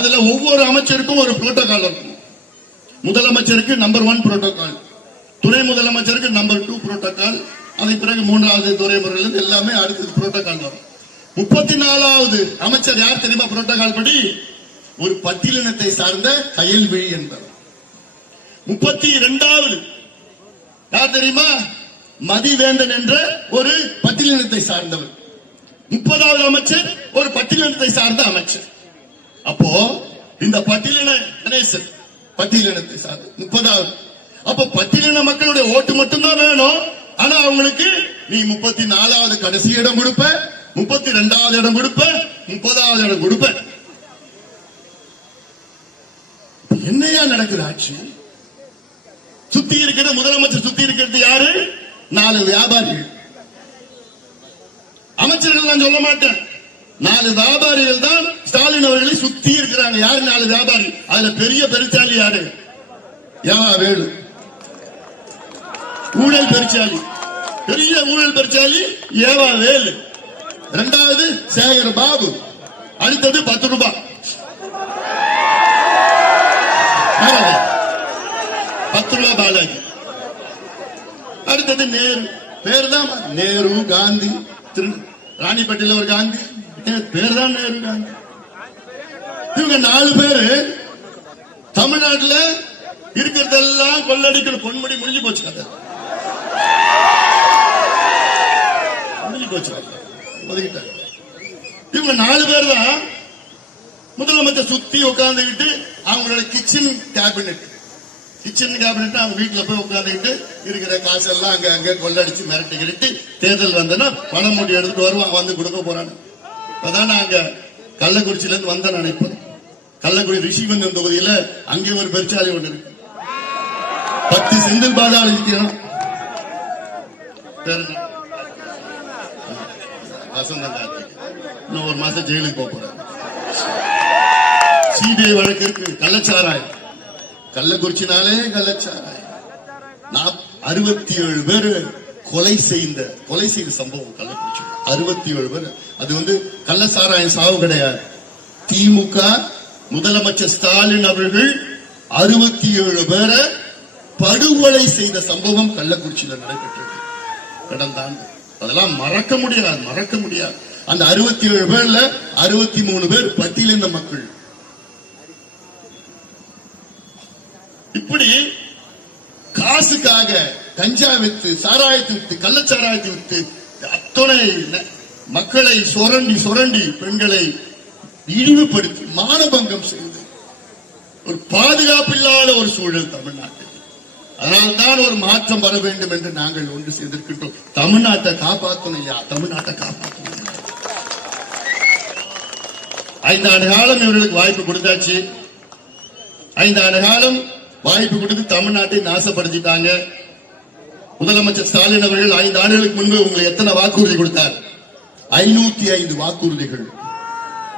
அதுல ஒவ்வொரு அமைச்சருக்கும் ஒரு புரோட்டோகால் இருக்கும். முதலமைச்சருக்கு நம்பர் 1 புரோட்டோகால், துணை முதலமைச்சருக்கு நம்பர் 2 புரோட்டோகால், அதற்கு பிறகு 3வது துறைமுறையிலிருந்து எல்லாமே அடுத்தது புரோட்டோகால் வரும். 34வது அமைச்சர் யார் தெரியுமா? புரோட்டோகால் படி ஒரு பட்டியலினத்தை சார்ந்த கயல்விழி என்பவர். 32வது யார் தெரியுமா? மதிவேந்தன் என்ற ஒரு பட்டியலினத்தை சார்ந்தவர். 30வது அமைச்சர் ஒரு பட்டியலினத்தை சார்ந்த அமைச்சர். அப்போ இந்த பட்டியலின கணேசன் பட்டியலினத்தை சார்ந்த 30வது. அப்ப பட்டியலின மக்களுடைய ஓட்டு மட்டும்தான் வேணும். ஆனா அவங்களுக்கு நீ 34வது கடைசி இடம் கொடுப்ப, 32வது இடம் கொடுப்ப, 30வது இடம் கொடுப்ப. என்னையா நடக்குது ஆட்சி? சுத்தி இருக்கிற முதலமைச்சர் சுத்தி இருக்கிறது யாரு? 4 வியாபாரிகள். அமைச்சர்கள் நான் சொல்ல மாட்டேன், 4 வியாபாரிகள் தான் ஸ்டாலின் அவர்களை சுத்தி இருக்கிறாங்க. யாரு 4 வியாபாரி? அதுல பெரிய பெருச்சாலி யாரு? ஏவா வேலு, ஊழல் பெருச்சாலி, பெரிய ஊழல் பெருச்சாலி ஏவா வேலு. 2வது சேகர் பாபு, அடுத்தது 10 ரூபாய் 10 ரூபாய் பாலாஜி, அடுத்தது நேரு. பேர் தான் நேரு, காந்தி, ராணிப்பேட்டையில் ஒரு காந்தி, பேர் தான் நேரு காந்தி. இவங்க 4 பேரு தமிழ்நாட்டில் இருக்கிறதெல்லாம் கொள்ளடிக்கிற பொன்முடி முடிஞ்சு போச்சு. கதை முடிஞ்சு போச்சு, ஒதுக்கிட்டாங்க. இவங்க 4 பேர் தான் முதலமைச்சர் சுத்தி உட்கார்ந்துக்கிட்டு அவங்களோட கிச்சன் கேபினெட் அவங்க வீட்டுல போய் உட்கார்ந்துக்கிட்டு இருக்கிற காசெல்லாம் அங்க அங்க கொள்ளடிச்சு மிரட்டிக்கிட்டு தேர்தல் வந்தனா பணம் மூட்டி எடுத்துட்டு வருவான், வந்து கொடுக்க போறான்னு. அதான் அங்க கள்ளக்குறிச்சியில இருந்து வந்த நினைப்பது. கள்ளக்குடி ரிஷிவந்தன் தொகுதியில அங்கே ஒரு பெருச்சாலை ஒண்ணு இருக்கு. 10 செந்தில் பாலாஜி இருக்கணும். வசந்தம் கார்த்திக் இன்னும் 1 மாசம் ஜெயிலுக்கு போறாரு. சிபிஐ வழக்கு இருக்கு. கள்ளச்சாராயம், கள்ளக்குறிச்சினாலே கள்ளச்சாராயம். 67 பேர் கொலை செய்த சம்பவம் கள்ளக்குறிச்சி. 67 பேர். அது வந்து கள்ளச்சாராயம் சாவு கிடையாது. திமுக முதலமைச்சர் ஸ்டாலின் அவர்கள் 67 பேரை படுகொலை செய்த சம்பவம் கள்ளக்குறிச்சியில் நடைபெற்றது கடந்த ஆண்டு. அதெல்லாம் மறக்க முடியாது. அந்த 67 பேர்ல 63 பேர் பட்டியலின மக்கள். இப்படி காசுக்காக கஞ்சா வித்து, சாராயத்தை வித்து, கள்ளச்சாராயத்தை வித்து அத்தனை மக்களை சுரண்டி பெண்களை இழிவுபடுத்தி மானபங்கம் செய்து ஒரு பாதுகாப்பு இல்லாத ஒரு சூழல் தமிழ்நாட்டில். அதனால்தான் ஒரு மாற்றம் வர வேண்டும் என்று நாங்கள் ஒன்று செய்திருக்கின்றோம். தமிழ்நாட்டை காப்பாற்றணும். 5 ஆண்டு காலம் இவர்களுக்கு வாய்ப்பு கொடுத்தாச்சு. 5 ஆண்டு காலம் வாய்ப்பு கொடுத்து தமிழ்நாட்டை நாசப்படுத்திட்டாங்க. முதலமைச்சர் ஸ்டாலின் அவர்கள் 5 ஆண்டுகளுக்கு முன்பு உங்களுக்கு எத்தனை வாக்குறுதி கொடுத்தார்? 505 வாக்குறுதிகள்.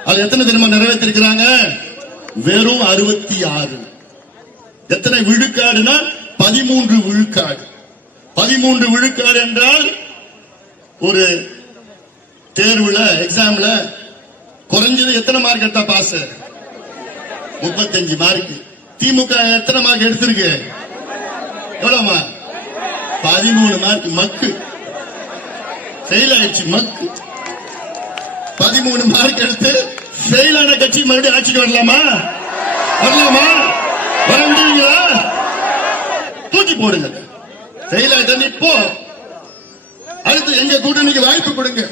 அது எத்தனை தினமா நிறைவேற்றிருக்கிறாங்க? வெறும் 66. எத்தனை விழுக்காடுனா 13 விழுக்காடு. 13 விழுக்காடு என்றால் ஒரு தேர்வுல எக்ஸாம்ல குறைஞ்சது எத்தனை மார்க் எடுத்தா பாஸ்? 35 மார்க். திமுக எத்தனை மார்க் எடுத்திருக்கு? எவ்வளவு? 13 மார்க். மக்கு ஃபெயில் ஆயிடுச்சு. மக்கு 13 மார்க் எடுத்து ஃபெயில் ஆன கட்சி மறுபடியும் ஆட்சிக்கு வரலாமா? வர முடியுங்களா? தூக்கி போடுங்க. ஃபெயில் ஆயிட்ட இப்போ அடுத்து எங்க கூட்டணிக்கு வாய்ப்பு கொடுங்க.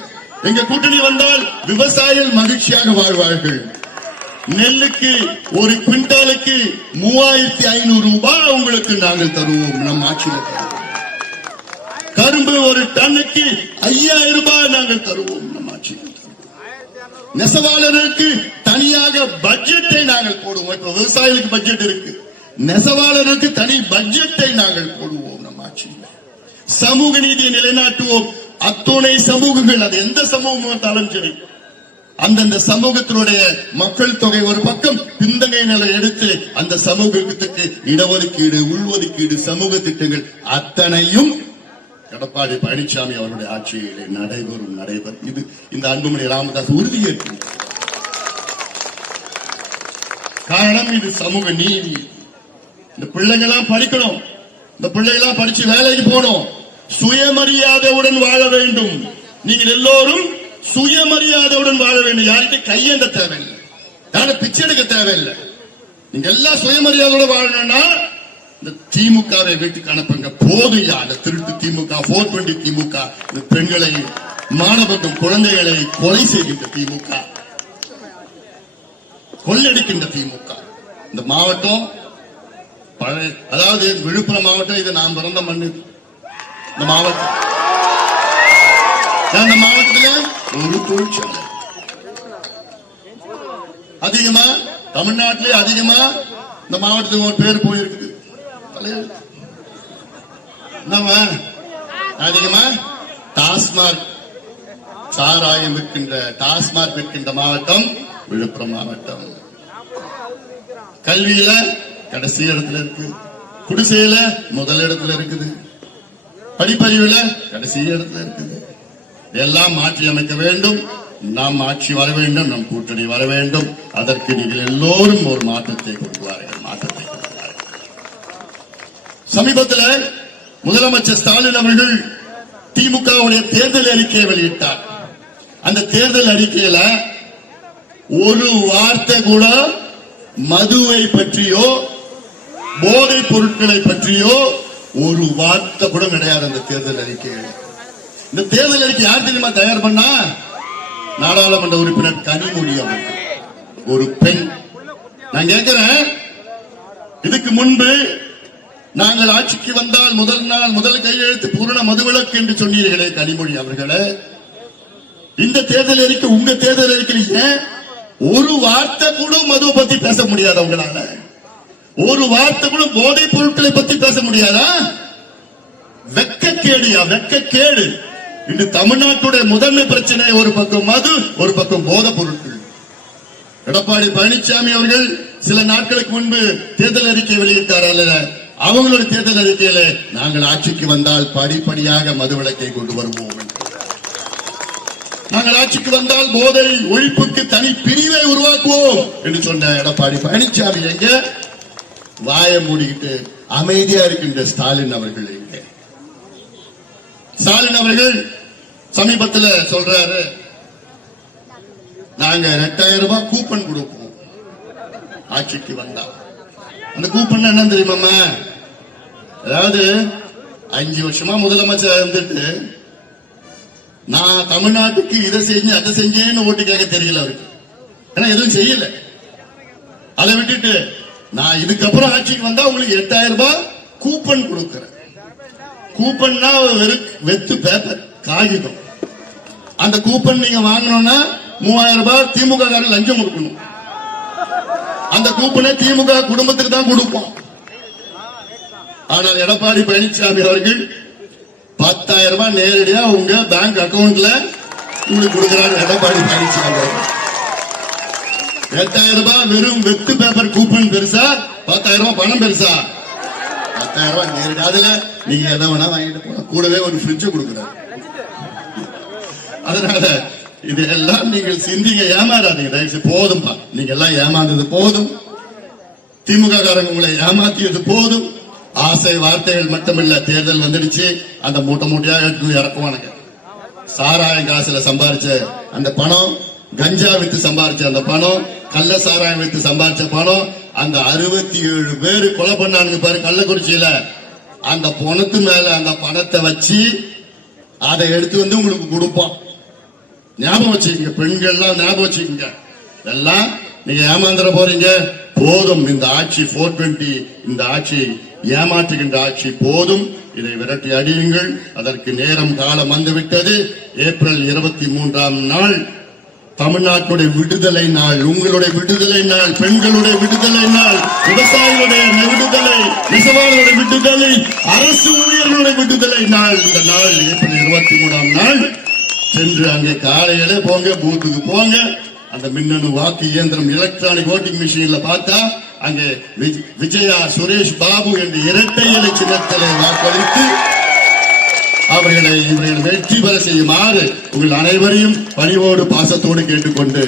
எங்க கூட்டணி வந்தால் விவசாயிகள் மகிழ்ச்சியாக வாழ்வார்கள். நெல்லுக்கு ஒரு குவிண்டாலுக்கு 3500 ரூபாய் உங்களுக்கு நாங்கள் தருவோம். நம் ஆட்சியில் கரும்பு ஒரு டன்னுக்கு 5000 ரூபாய் நாங்கள் தருவோம். நம் ஆட்சியில் நெசவாளருக்கு தனியாக பட்ஜெட்டை நாங்கள் போடுவோம். இப்ப விவசாயிகளுக்கு பட்ஜெட் இருக்கு, நெசவாளருக்கு தனி பட்ஜெட்டை நாங்கள் போடுவோம். நம் ஆட்சியில் சமூக நீதியை நிலைநாட்டுவோம். அத்துணை சமூகங்கள், அது எந்த சமூகம் இருந்தாலும் சரி, அந்தந்த சமூகத்தினுடைய மக்கள் தொகை ஒரு பக்கம் பின்தங்கை நிலை எடுத்து அந்த சமூகத்துக்கு இடஒதுக்கீடு, உள்ஒதுக்கீடு, சமூக திட்டங்கள் அத்தனையும் எடப்பாடி பழனிசாமி அவருடைய ஆட்சியிலே நடைபெறும். இது இந்த அன்புமணி ராமதாஸ் உறுதியேற்று காரணம் இது சமூக நீதி. இந்த பிள்ளைங்கெல்லாம் படிக்கணும், இந்த பிள்ளைங்கெல்லாம் படிச்சு வேலைக்கு போகணும், சுயமரியாதையுடன் வாழ வேண்டும். நீங்கள் எல்லோரும் சுயமரியாதையுடன் வாழ வேண்டும். யார்கிட்ட கையேந்த தேவையில்லை, யாரும் பிச்சை எடுக்க தேவையில்லை. நீங்க எல்லாம் சுயமரியாதையோட வாழணும்னா இந்த திமுகவை வீட்டுக்கு அனுப்புங்க. போதும் அந்த திருட்டு திமுக, 420 திமுக, இந்த பெண்களை, மாணவர்கள், குழந்தைகளை கொலை செய்கின்ற திமுக, கொள்ளடிக்கின்ற திமுக. இந்த மாவட்டம் அதாவது விழுப்புரம் மாவட்டம், இது நான் பிறந்த மண்ணு. இந்த மாவட்டம், அந்த மாவட்டத்தில் ஒரு தொழிற்சாலை அதிகமா, தமிழ்நாட்டிலே அதிகமா இந்த மாவட்டத்துக்கு ஒரு பேர் போயிருக்குது. அதிகமா டாஸ்மாக் சாராயம் விற்கின்ற, டாஸ்மாக் விற்கின்ற மாவட்டம் விழுப்புரம் மாவட்டம். கல்வியில கடைசி இடத்துல இருக்கு, குடிசையில முதல் இடத்துல இருக்குது, படிப்பறிவுல கடைசி இடத்துல இருக்குது. எல்லாம் மாற்றி அமைக்க வேண்டும். நாம் ஆட்சி வர வேண்டும், நம் கூட்டணி வர வேண்டும். அதற்கு நீங்கள் எல்லோரும் ஒரு மாற்றத்தை கொண்டு வாருங்கள், மாற்றத்தை கொண்டு வாருங்கள். சமீபத்தில் முதலமைச்சர் ஸ்டாலின் அவர்கள் திமுகவுடைய தேர்தல் அறிக்கையை வெளியிட்டார். அந்த தேர்தல் அறிக்கையில ஒரு வார்த்தை கூட மதுவை பற்றியோ போதைப் பொருட்களை பற்றியோ ஒரு வார்த்தை கூட கிடையாது அந்த தேர்தல் அறிக்கையில். இந்த தேர்தல் அறிக்கை யார் தெரியுமா தயார் பண்ணா? நாடாளுமன்ற உறுப்பினர் கனிமொழி அவர்கள், ஒரு பெண். நான் கேட்கிறேன், இதுக்கு முன்பு நாங்கள் ஆட்சிக்கு வந்தால் முதல் நாள் முதல் கையெழுத்து பூரண மதுவிலக்கு என்று சொன்னீர்களே கனிமொழி அவர்களே, இந்த தேர்தல் அறிக்கை, உங்க தேர்தல் அறிக்கையில ஒரு வார்த்தை கூட மதுவை பத்தி பேச முடியாதா உங்களால? ஒரு வார்த்தை கூட போதைப் பொருட்களை பத்தி பேச முடியாதா? வெட்கக்கேடியா, வெட்கக்கேடு. இன்று தமிழ்நாட்டுடைய முதன்மை பிரச்சனை ஒரு பக்கம் மது, ஒரு பக்கம் போதைப் பொருட்கள். எடப்பாடி பழனிசாமி அவர்கள் சில நாட்களுக்கு முன்பு தேர்தல் அறிக்கை வெளியிட்டார். அல்ல, அவங்களுடைய தேர்தல் அறிக்கையில நாங்கள் ஆட்சிக்கு வந்தால் படிப்படியாக மதுவிலக்கை கொண்டு வருவோம், நாங்கள் ஆட்சிக்கு வந்தால் போதை ஒழிப்புக்கு தனி பிரிவை உருவாக்குவோம் என்று சொன்ன எடப்பாடி பழனிசாமி எங்க? வாயை மூடிக்கிட்டு அமைதியா இருக்கின்ற ஸ்டாலின் அவர்கள் எங்க? ஸ்டாலின் அவர்கள் சமீபத்தில் சொல்றாரு, நாங்க 8000 ரூபாய் கூப்பன் கொடுப்போம் ஆட்சிக்கு வந்தா. அந்த கூப்பன் என்ன தெரியுமா? அதாவது 5 வருஷமா முதலமைச்சர் இருந்துட்டு நான் தமிழ்நாட்டுக்கு இதை செஞ்சு அதை செஞ்சேன்னு ஓட்டு கேட்க தெரியல அவருக்கு. ஏன்னா எதுவும் செய்யல. அதை விட்டுட்டு நான் இதுக்கப்புறம் ஆட்சிக்கு வந்தா உங்களுக்கு 8000 ரூபாய் கூப்பன் கொடுக்கிறேன். கூப்பன்னா வெத்து பேப்பர், காகிதம். அந்த கூப்பன் நீங்க வாங்கணும்னா 3000 ரூபாய் திமுக காரன் லஞ்சம் கொடுக்கணும். அந்த கூப்பனை திமுக குடும்பத்துக்கு தான் கொடுப்போம். ஆனால் எடப்பாடி பழனிசாமி அவர்கள் 10,000 ரூபாய் நேரடியா உங்க பேங்க் அக்கவுண்ட்ல உங்களுக்கு கொடுக்கிறார். எடப்பாடி பழனிசாமி 8000 ரூபாய் வெறும் வெத்து பேப்பர் கூப்பன் பெருசா, 10,000 ரூபாய் பணம் பெருசா? 10,000 ரூபாய் நேரடி. அதுல நீங்க எதை வேணா வாங்கிட்டு போன, கூடவே ஒரு ஃப்ரிட்ஜ் கொடுக்கிறார். அதனால இதெல்லாம் நீங்கள் சிந்திங்க, ஏமாறாதீங்க தயவுசெய்து. போதும்பா, நீங்க எல்லாம் ஏமாந்தது போதும். திமுக காரங்க உங்களை ஏமாத்தியது போதும். ஆசை வார்த்தைகள் மட்டுமில்ல, தேர்தல் வந்துடுச்சு, அந்த மூட்டை மூட்டையா எடுத்து இறக்குவானுங்க. சாராயம் காசுல சம்பாரிச்ச அந்த பணம், கஞ்சா வித்து சம்பாரிச்ச அந்த பணம், கள்ள சாராயம் வித்து சம்பாரிச்ச பணம், அந்த 67 பேரு கொலை பண்ணானுங்க பாரு கள்ளக்குறிச்சியில, அந்த பணத்து மேல அந்த பணத்தை வச்சு அதை எடுத்து வந்து உங்களுக்கு கொடுப்போம். ஞாபகம் வச்சுக்கீங்க, பெண்கள்லாம் ஞாபகம் வச்சுக்கீங்க. எல்லாம் நீங்க ஏமாந்துட போறீங்க. போதும், இந்த ஆட்சி 420, இந்த ஆட்சி ஏமாற்றுகின்ற ஆட்சி போதும். இதை விரட்டி அடியுங்கள். அதற்கு நேரம் காலம் வந்துவிட்டது. ஏப்ரல் 23ஆம் நாள் தமிழ்நாட்டுடைய விடுதலை நாள், உங்களுடைய விடுதலை நாள், பெண்களுடைய விடுதலை நாள், விவசாயிகளுடைய விடுதலை, நெசவாளர்களுடைய விடுதலை, அரசு ஊழியர்களுடைய விடுதலை நாள். இந்த நாள் ஏப்ரல் 23ஆம் நாள். சென்று அங்கே காலையில போங்க, பூத்துக்கு போங்க. அந்த மின்னணு வாக்கு இயந்திரம், எலக்ட்ரானிக் ஓட்டிங் மிஷின்ல பார்த்தா அங்கே விஜயா, சுரேஷ் பாபு என்ற இரட்டை இலை சின்னத்திலே வாக்களித்து அவர்களை வெற்றி பெற செய்யுமாறு உங்கள் அனைவரையும் பணிவோடு பாசத்தோடு கேட்டுக்கொண்டு